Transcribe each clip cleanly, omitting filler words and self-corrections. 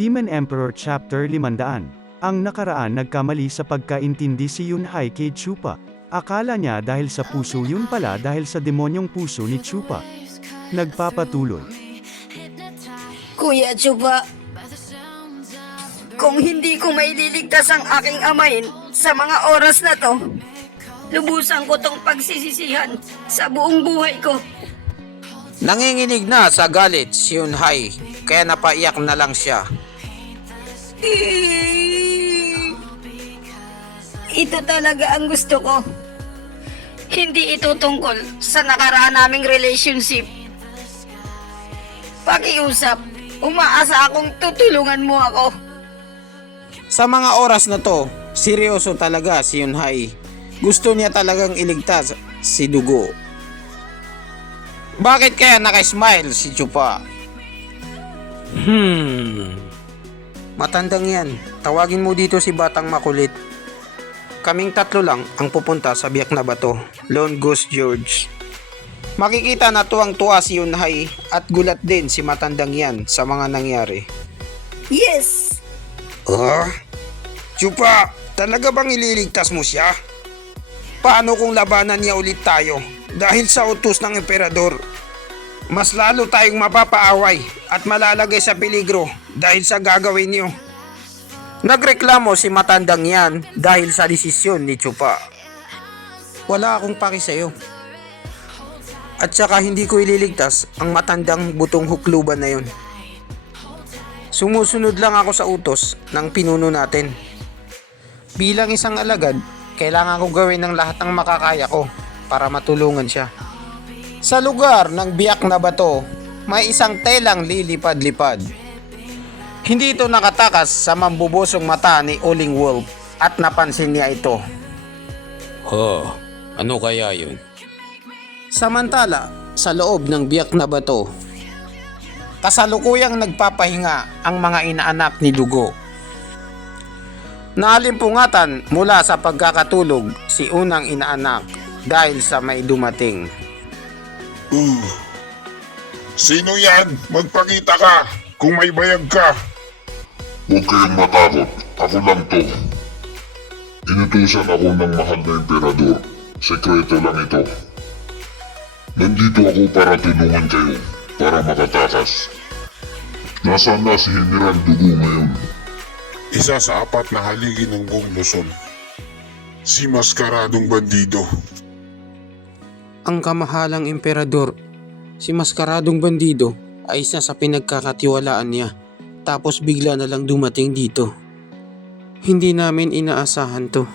Demon Emperor Chapter 500. Ang nakaraan nagkamali sa pagkaintindi si Yunhai kay Chupa. Akala niya dahil sa puso, yun pala dahil sa demonyong puso ni Chupa. Nagpapatuloy. Kuya Chupa, kung hindi ko maililigtas ang aking amain sa mga oras na to, lubusan ko tong pagsisisihan sa buong buhay ko. Nanginginig na sa galit si Yunhai, kaya napaiyak na lang siya. Ito talaga ang gusto ko. Hindi ito tungkol sa nakaraan naming relationship. Pakiusap, umaasa akong tutulungan mo ako. Sa mga oras na to, seryoso talaga si Yunhai. Gusto niya talagang iligtas si Dugo. Bakit kaya nakasmile si Chupa? Matandang yan. Tawagin mo dito si Batang Makulit. Kaming tatlo lang ang pupunta sa biyak na bato. Lone Ghost George. Makikita na tuwang-tuwa si Yunhai at gulat din si matandang yan sa mga nangyari. Yes! Chupa, talaga bang ililigtas mo siya? Paano kung labanan niya ulit tayo dahil sa utos ng emperador? Mas lalo tayong mapapaaway at malalagay sa peligro dahil sa gagawin niyo. Nagreklamo si matandang yan dahil sa desisyon ni Chupa. Wala akong paki sa'yo. At saka hindi ko ililigtas ang matandang butong hukluban na yun. Sumusunod lang ako sa utos ng pinuno natin. Bilang isang alagad, kailangan ko gawin ng lahat ng makakaya ko para matulungan siya. Sa lugar ng biyak na bato, may isang telang lilipad-lipad. Hindi ito nakatakas sa mambubusong mata ni Uling Wolf at napansin niya ito. Ano kaya yun? Samantala, sa loob ng biyak na bato, kasalukuyang nagpapahinga ang mga inaanak ni Dugo. Naalimpungatan mula sa pagkakatulog si unang inaanak dahil sa may dumating. Sino yan? Magpakita ka kung may bayag ka. Huwag kayong matakot. Ako lang to. Inutusan ako ng mahal na emperador. Sekreto lang ito. Nandito ako para tulungan kayo. Para makatakas. Nasaan na si General Dugo ngayon? Isa sa 4 na haligi ng buong Luzon. Si Maskaradong Bandido. Ang kamahalang emperador, si Maskaradong Bandido, ay isa sa pinagkakatiwalaan niya. Tapos bigla na lang dumating dito. Hindi namin inaasahan to.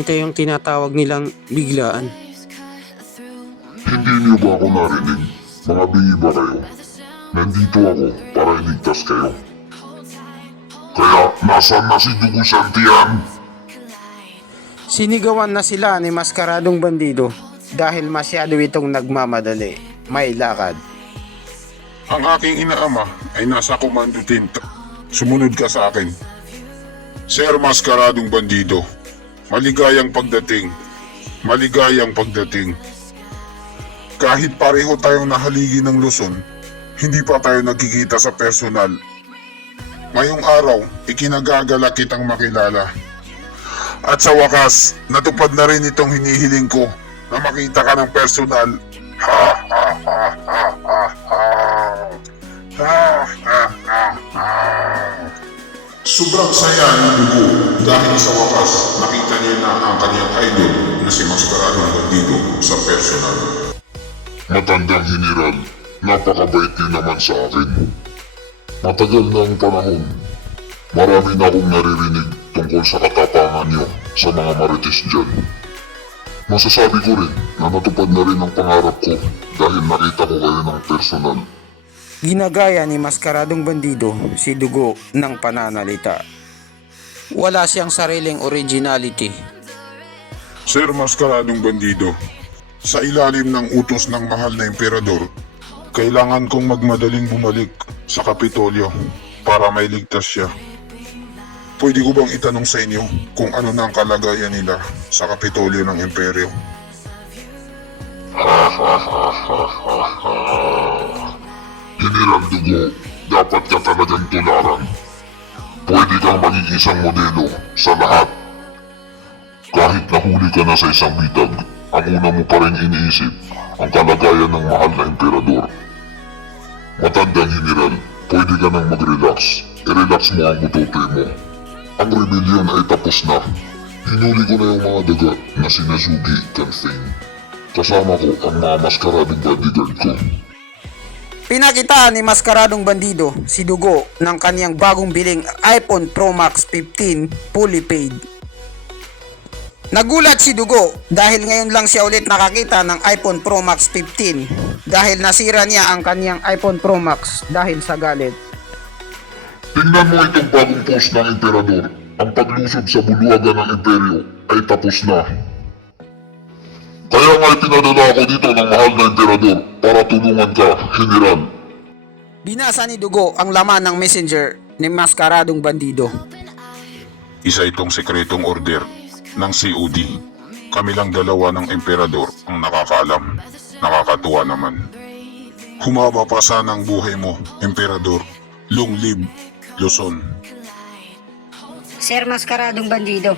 Ito yung tinatawag nilang biglaan. Hindi niyo ba ako narinig? Mga bingi ba kayo? Nandito ako para iligtas kayo. Kaya nasaan na si Dugo Santian? Sinigawan na sila ni Maskaradong Bandido dahil masyado itong nagmamadali. May lakad. Ang aking inaama ay nasa komando team. Sumunod ka sa akin. Sir Maskaradong Bandido, maligayang pagdating. Maligayang pagdating. Kahit pareho tayong nahaligi ng Luzon, hindi pa tayo nagkikita sa personal. Ngayong araw, ikinagagala kitang makilala. At sa wakas, natupad na rin itong hinihiling ko na makita ka ng personal. Ha ha ha ha ha ha. Ha ha ha ha. Sobrang saya ni Dugo dahil sa wakas nakita niya na ang kanyang idol na si Maskaradong Bandido sa personal. Matandang General, napakabait niyo naman sa akin. Matagal na ang panahon. Marami na akong naririnig tungkol sa katapangan niyo sa mga marites dyan. Masasabi ko rin na natupad na rin ang pangarap ko dahil nakita ko kayo ng personal. Ginagaya ni Maskaradong Bandido si Dugo ng pananalita. Wala siyang sariling originality. Sir Maskaradong Bandido, sa ilalim ng utos ng mahal na emperador, kailangan kong magmadaling bumalik sa Kapitolyo para mailigtas siya. Pwede ko bang itanong sa inyo kung ano na ang kalagayan nila sa Kapitolyo ng Imperyo? General Dugo, dapat ka talagang tularan. pwede kang maging isang modelo sa lahat. Kahit nahuli ka na sa isang bitag, ang una mo pa rin iniisip ang kalagayan ng mahal na emperador. Matandang General, pwede ka nang mag-relax. I-relax mo ang butotoy mo. Ang rebellion ay tapos na. Hinuli ko na yung mga daga na sina Zugi Kanfeng. Kasama ko ang mga maskaradong bodyguard ko. Pinakitaan ni Maskaradong Bandido si Dugo ng kaniyang bagong biling iPhone Pro Max 15 fully paid. Nagulat si Dugo dahil ngayon lang siya ulit nakakita ng iPhone Pro Max 15 dahil nasira niya ang kaniyang iPhone Pro Max dahil sa galit. Tingnan mo itong bagong post ng emperador. Ang paglusob sa buluwagan ng imperyo ay tapos na. Kaya nga ipinadala ako dito ng mahal na emperador para tulungan ka, General. Binasa ni Dugo ang laman ng messenger ni Maskaradong Bandido. Isa itong sekretong order ng COD. Kami lang dalawa ng emperador ang nakakaalam. Nakakatuwa naman. Humaba pa sana ang buhay mo, emperador. Long live Luzon. Sir Maskaradong Bandido,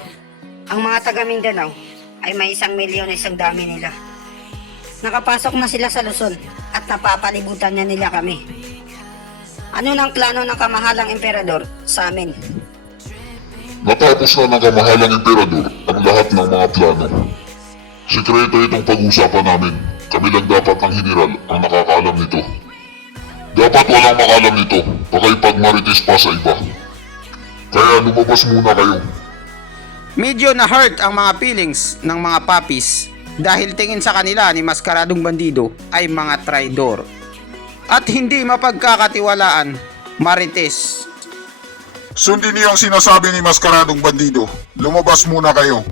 ang mga taga Mindanao ay may 1,000,000 isang dami nila. Nakapasok na sila sa Luzon at napapalibutan na nila kami. Ano nang plano ng kamahalang emperador sa amin? Natapos na ng kamahalang emperador ang lahat ng mga plano. Sikreto itong pag-usapan namin. Kami lang dapat ng general ang nakakaalam nito. Dapat walang makalam nito, pakipagmarites pa sa iba. Kaya lumabas muna kayo. Medyo na-hurt ang mga feelings ng mga papis dahil tingin sa kanila ni Maskaradong Bandido ay mga traidor at hindi mapagkakatiwalaan, marites. Sundin niyo ang sinasabi ni Maskaradong Bandido. Lumabas muna kayo.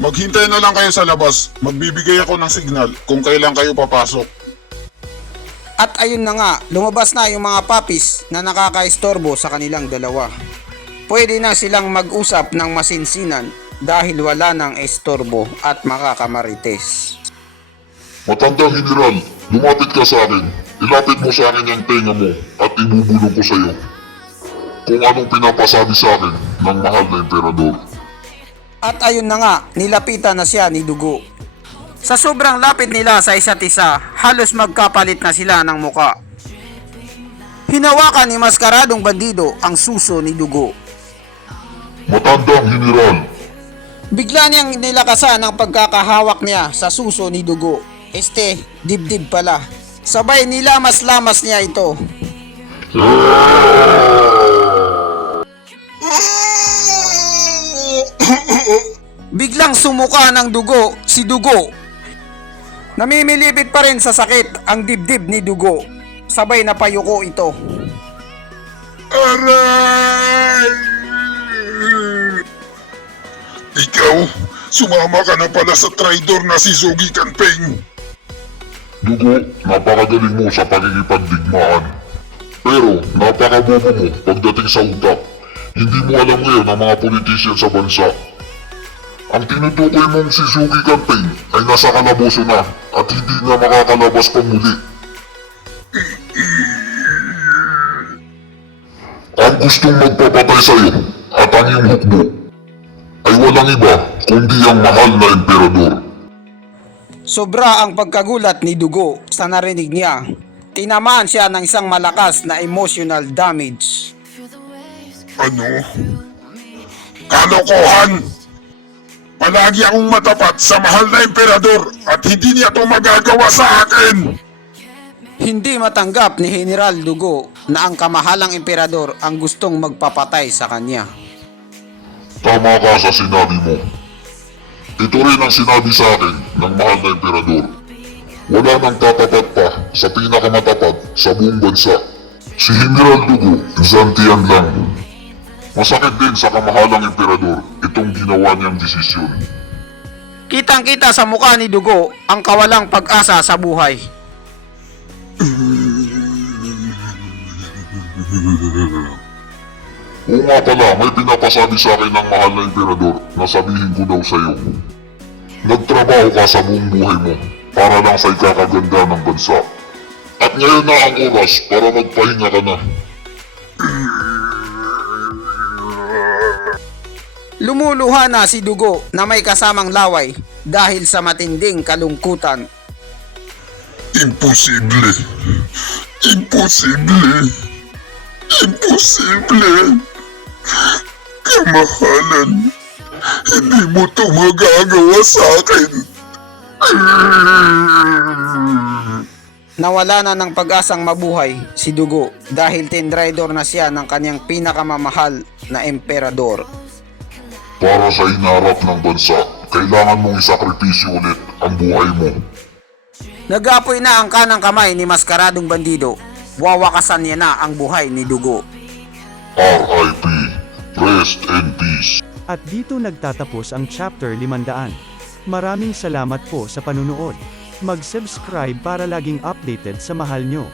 Maghintay na lang kayo sa labas. Magbibigay ako ng signal kung kailan kayo papasok. At ayun na nga, lumabas na yung mga papis na nakakaistorbo sa kanilang dalawa. Pwede na silang mag-usap ng masinsinan dahil wala ng estorbo at makakamarites. Matandang general, lumapit ka sa akin. Ilapit mo sa akin yung tenga mo at ibubulong ko sa iyo kung anong pinapasabi sa akin ng mahal na emperador. At ayun na nga, nilapitan na siya ni Dugo. Sa sobrang lapit nila sa isa't isa, halos magkapalit na sila ng muka. Hinawakan ni Maskaradong Bandido ang suso ni Dugo. Matandang general, Bigla niyang nilakasan ang pagkakahawak niya sa suso ni Dugo. Dibdib pala. Sabay nilamas-lamas niya ito. Biglang sumuka ng dugo si Dugo. Namimilipit pa rin sa sakit ang dibdib ni Dugo. Sabay na payuko ito. Aray! Ikaw, sumama ka na pala sa traidor na si Zugi Kanpeng. Dugo, napakagaling mo sa pagkikipagdigmaan. Pero napakabobo mo pagdating sa utak. Hindi mo alam ngayon ang mga politisyan sa bansa. Ang tinutukoy mong si Zugi Kanpeng ay nasa kalaboso na at hindi na makakalabas pa muli. Ang gustong magpapatay sa iyo at ang iyong hukbo ay walang iba kundi ang mahal na emperador. Sobra ang pagkagulat ni Dugo sa narinig niya. Tinamaan siya ng isang malakas na emotional damage. Ano? Kalokohan! Palagi akong matapat sa mahal na emperador at hindi niya to magagawa sa akin! Hindi matanggap ni General Dugo na ang kamahalang emperador ang gustong magpapatay sa kanya. Tama ka sa sinabi mo. Ito rin ang sinabi sa akin ng mahal na emperador. Wala nang tatapat pa sa pinakamatapat sa buong bansa. Si General Dugo, Zantian lang. Masakit din sa kamahalang emperador itong ginawa niyang desisyon. Kitang-kita sa mukha ni Dugo ang kawalang pag-asa sa buhay. Oo nga pala, may pinapasabi sa akin ng mahal na emperador na sabihin ko daw sa iyo. Nagtrabaho ka sa buong buhay mo para lang sa ikakaganda ng bansa. At ngayon na ang oras para magpahinga ka na. Lumuluha na si Dugo na may kasamang laway dahil sa matinding kalungkutan. Imposible. Imposible. Imposible. Kamahalan, hindi mo to magagawa sa akin. Nawala na ng pag-asang mabuhay si Dugo dahil tinraidor na siya ng kanyang pinakamamahal na emperador. Para sa hinarap ng bansa, kailangan mong isakripisyo ulit ang buhay mo. Nag-apoy na ang kanang kamay ni Maskaradong Bandido. Wawakasan niya na ang buhay ni Dugo. R.I.P. Rest in peace. At dito nagtatapos ang chapter 500. Maraming salamat po sa panunood. Mag-subscribe para laging updated sa mahal nyo.